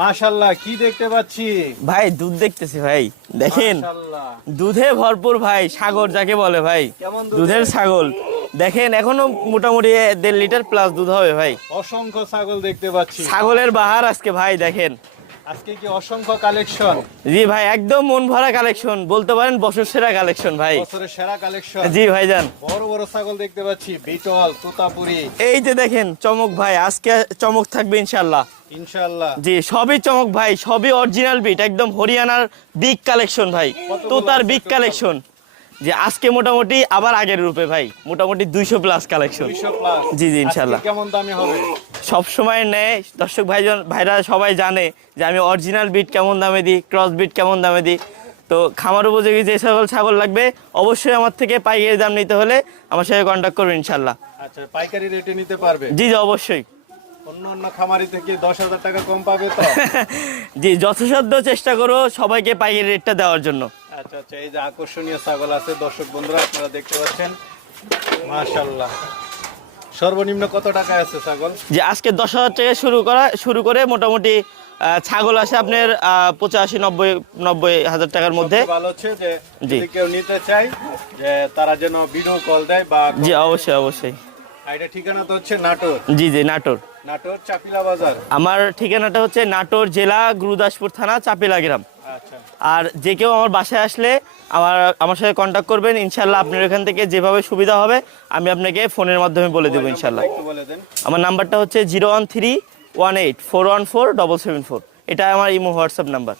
মাশাআল্লাহ, কি দেখতে পাচ্ছি ভাই দুধ দেখতেছি ভাই, দেখেন মাশাআল্লাহ। দুধে ভরপুর ভাই, সাগর যাকে বলে ভাই, কেমন দুধের? দুধের ছাগল। দেখেন এখনো মোটামুটি 1.5 লিটার প্লাস দুধ হবে ভাই। অসংখ্য ছাগল দেখতে পাচ্ছি। ছাগলের বাহার আজকে ভাই, দেখেন। আজকে কি অসংখ্য কালেকশন? জি ভাই, একদম মন ভরা কালেকশন, বলতে পারেন বছর সেরা কালেকশন ভাই। বছরের সেরা কালেকশন। জি ভাইজান, বড় বড় ছাগল দেখতে পাচ্ছি, বিটল, তোতাপুরি। এই যে দেখেন চমক ভাই, আজকে চমক থাকবে ইনশাল্লাহ। ইনশাআল্লাহ। জি সবই চমক ভাই, সবই অরিজিনাল বিট, একদম হরিয়ানার বিগ কালেকশন ভাই, তো তার বিগ কালেকশন। যে আজকে মোটামুটি আবার আগের রূপে ভাই, মোটামুটি 200 প্লাস কালেকশন। 200 প্লাস। জি জি ইনশাল্লাহ। আজকে কেমন দামে হবে? সব সময় নেয় দর্শক ভাইরা সবাই জানে যে আমি অরিজিনাল বিট কেমন দামে দিই, ক্রস বিট কেমন দামে দিই। তো খামার উপযোগী যে সকল ছাগল লাগবে অবশ্যই আমার থেকে পাইকারি দাম নিতে হলে আমার সাথে কন্ট্যাক্ট করবেন ইনশাল্লাহ। আচ্ছা, পাইকারি রেটে নিতে পারবে? জি জি অবশ্যই। অন্য খামারি থেকে 10,000 টাকা কম পাবে তো? জি যথাসাধ্য চেষ্টা করো সবাইকে পাইকারি রেটটা দেওয়ার জন্য। আচ্ছা আচ্ছা, এই যে আকর্ষণীয় ছাগল আছে দর্শক বন্ধুরা, আপনারা দেখতে পাচ্ছেন। মাশাআল্লাহ। সর্বনিম্ন কত টাকা আছে ছাগল? যে আজকে 10,000 থেকে শুরু করে মোটামুটি ছাগল আছে আপনার 85-90 হাজার টাকার মধ্যে। সবচেয়ে ভালো হচ্ছে যে জি। যদি কেউ নিতে চায় যে তারা যেন ভিডিও কল দেয় বা জি অবশ্যই অবশ্যই। এটা ঠিকানা তো হচ্ছে নাটোর। জি জি নাটোর। নাটোর চাপিলা বাজার। আমার ঠিকানাটা হচ্ছে নাটোর জেলা গুরুদাসপুর থানা চাপিলা গ্রাম। আচ্ছা আর যে কেউ আমার বাসায় আসলে আমার সাথে কন্ট্যাক্ট করবেন ইনশাল্লাহ। আপনার এখান থেকে যেভাবে সুবিধা হবে আমি আপনাকে ফোনের মাধ্যমে বলে দেবো ইনশাল্লাহ। একটু বলে দেন। আমার নাম্বারটা হচ্ছে 01318414774। এটা আমার ইমো হোয়াটসঅ্যাপ নাম্বার।